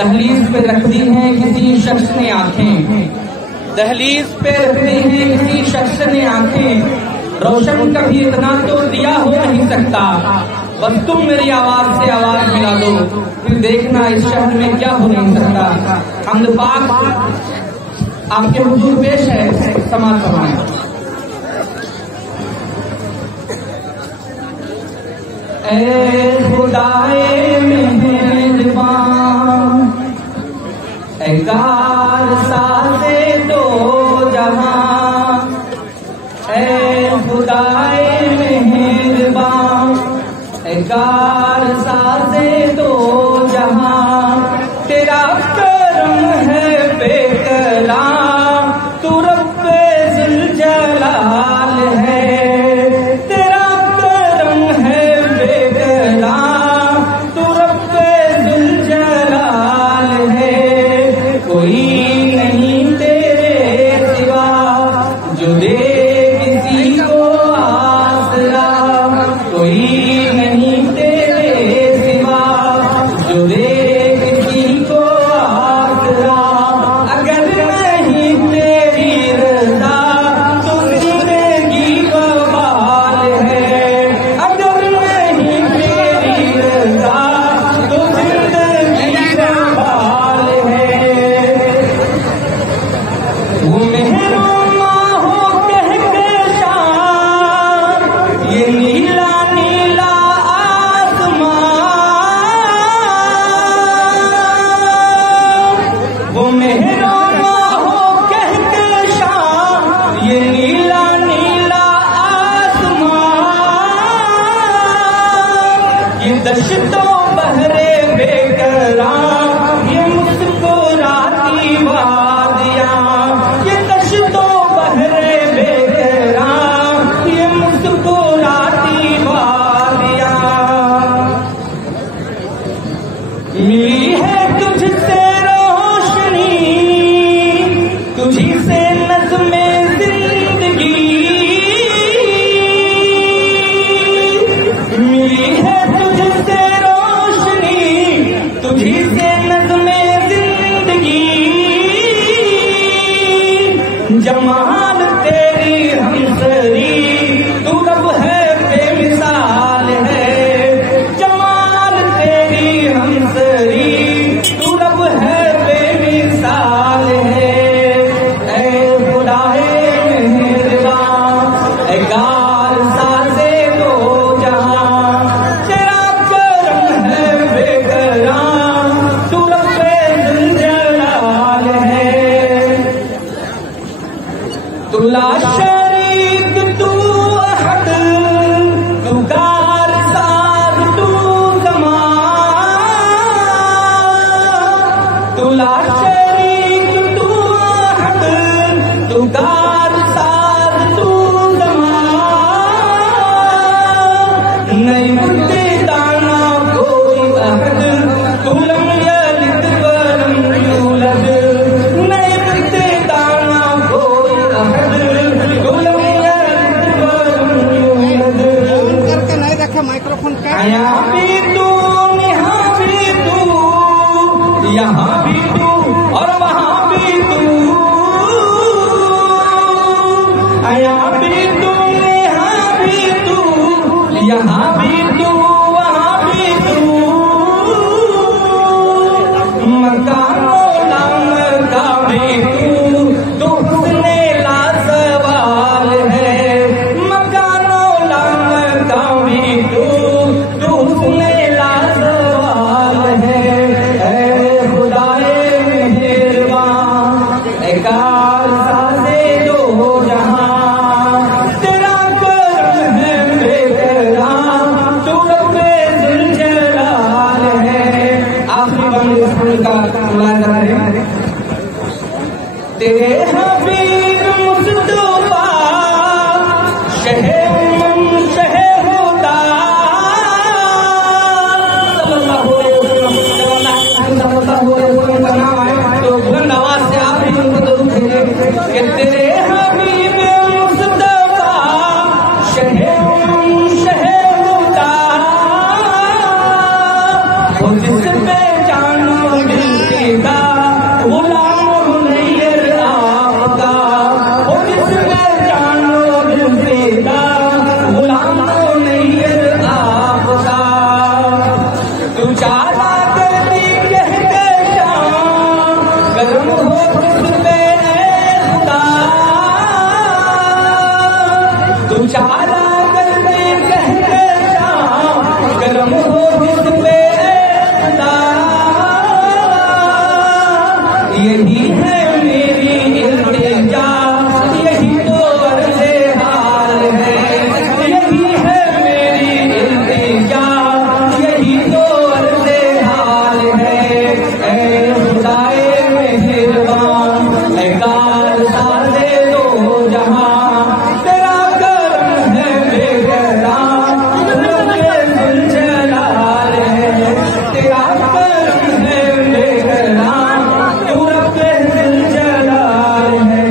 दहलीज पे रख दी हैं किसी शख्स ने आंखें, दहलीज पे रख दी हैं किसी शख्स ने आंखें, रोशन कभी इतना तो दिया हो नहीं सकता, बस तुम मेरी आवाज से आवाज मिला दो, फिर देखना इस शहर में क्या हो नहीं सकता। हमद पाक आपके हुजूर पेश है, समाज फरमाएं। ऐ खुदाए मेहरबान, ऐ गार साज़े दो जहां, ऐ खुदाए मेहरबान, ऐ गार साज़े दो जहां, तेरा करम है बेकरार, तू रब्बे ज़ुल जलाल है, दशतों बहरे बेकरार, ये मुस्कुराती वादियाँ, ये दशतों बहरे बेकरार, ये मुस्कुराती वादियाँ, मिली है तुझसे रोशनी, तुझी से नज़्मे जिंदगी, मिली है तुझसे रोशनी, तुझी से नज़्मे जिंदगी, जमाल तेरी हमसरी, तू रब है बेमिसाल है, जमाल तेरी हमसरी, तू रब है बेमिसाल है। ऐ खुदाए मेहरबान, ऐ गार साज़े दो जहां, तेरा करम है बेकरार, तू रब्बे ज़ुल जलाल है, तू ला शरीक, तू अहद, तू गार साज़, तू ज़मान, तू ला शरीक, तू अहद, तू गार साज़, तू ज़मान, नहीं मिलते दाना कोई अहद, तू लम यलिद वलम यूलद, नहीं मिलते दाना कोई अहद, तू लम यलिद वलम यूलद, करके नहीं रखे माइक्रोफोन का, यहाँ भी तू, यहाँ भी तू, यहाँ भी तू और वहाँ भी तू, यहाँ भी तू, यहाँ भी तू, यहाँ भी तू, वहाँ भी तू, मकानो लामका भी तू, तू हुस्ने लाजवाल है, मकानो लामका भी तू, तू हुस्ने लाजवाल है। ऐ खुदाए मेहरबान, ऐ गार साज़े दो जहां, तेरा करम है बेकरार, तू रब्बे ज़ुल जलाल है। आखिरी बंद इस का मुलाज़ा करें। तेरे हबीब मुस्तफा शहे उम्म शहे हुदा, सल्लल्लाहु अलैहि वसल्लम का नाम है, तो बुलंद आवाज से आप भी उनको जरूर भेजें कि तेरे हबीब मुस्तफा शहे उम्म शहे हुदा, वो जिस पे जानो मिलते ऐ खुदाए मेहरबान ऐ कार सारे दो जहां तेरा करम है बेकरार रब्बे जुलजलाल है तेरा करम है बेकरार रब्बे जुलजलाल है।